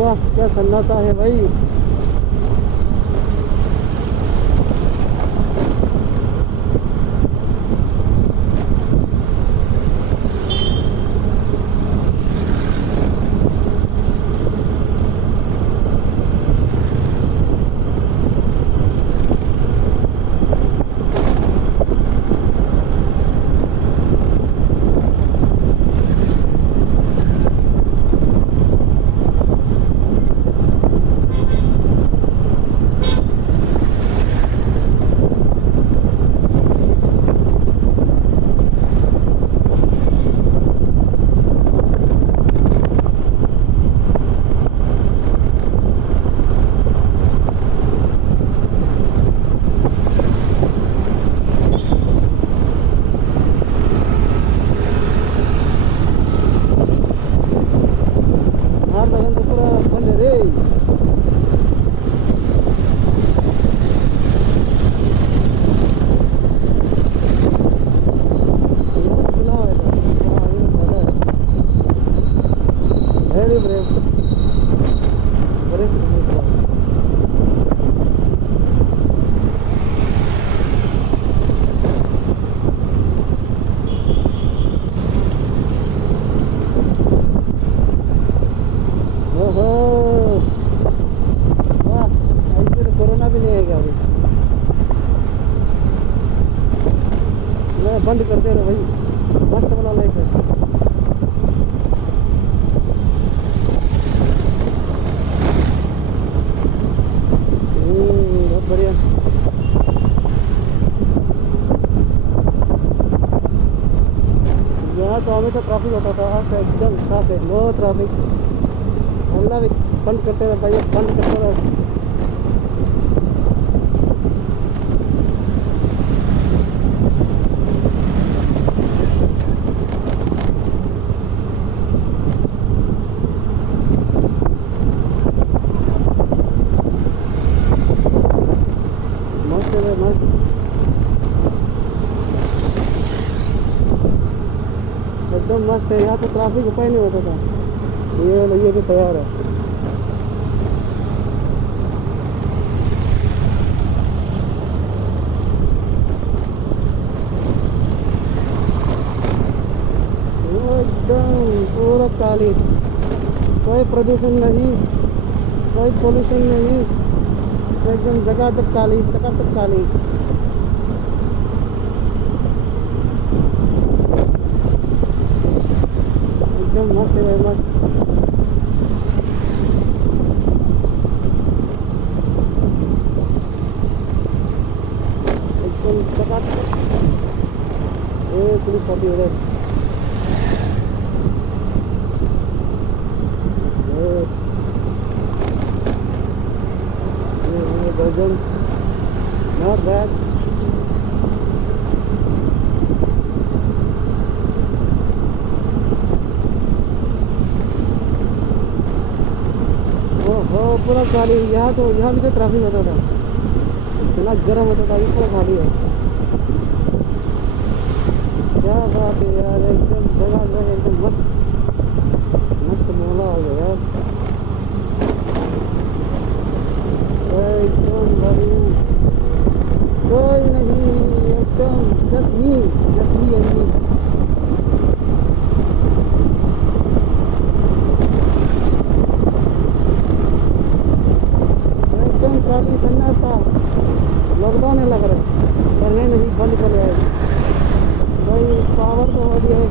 वाह क्या सन्नाटा है भाई। बंद कर दे रहे भाई, मस्त वाला लाइफ है। बहुत बढ़िया। यहाँ तो हमेशा ट्रैफिक होता था, आज एकदम साफ है, नो ट्रैफिक। अल्लाह भी बंद करते रहे भाई, बंद करते रहे। एकदम मस्त है। यहाँ तो ट्रैफिक उपाय नहीं होता था। ये भी तैयार है। एकदम पूरा काली, कोई प्रदूषण नहीं, कोई पोल्यूशन नहीं, एकदम जगह तक काली, चकाचक काली। एकदम मस्त है भाई, मस्त। एकदम चकाचक। ये पुलिस पार्टी उधर। Belgium, not bad. ओहो पूरा खाली। यहाँ भी तो ट्रैफिक होता था, इतना गर्म होता था, ये पूरा खाली है। क्या बात है यार, एकदम जगह एकदम मस्त मोहल्ला हो गया यार। एकदम बढ़िया, कोई नहीं, एकदम जस्ट मी एंड मी। एकदम खाली सन्नाटा। लॉकडाउन है लग रहा है, पर है नहीं, बंद कर रहा है भाई। पावर तो हो गया है।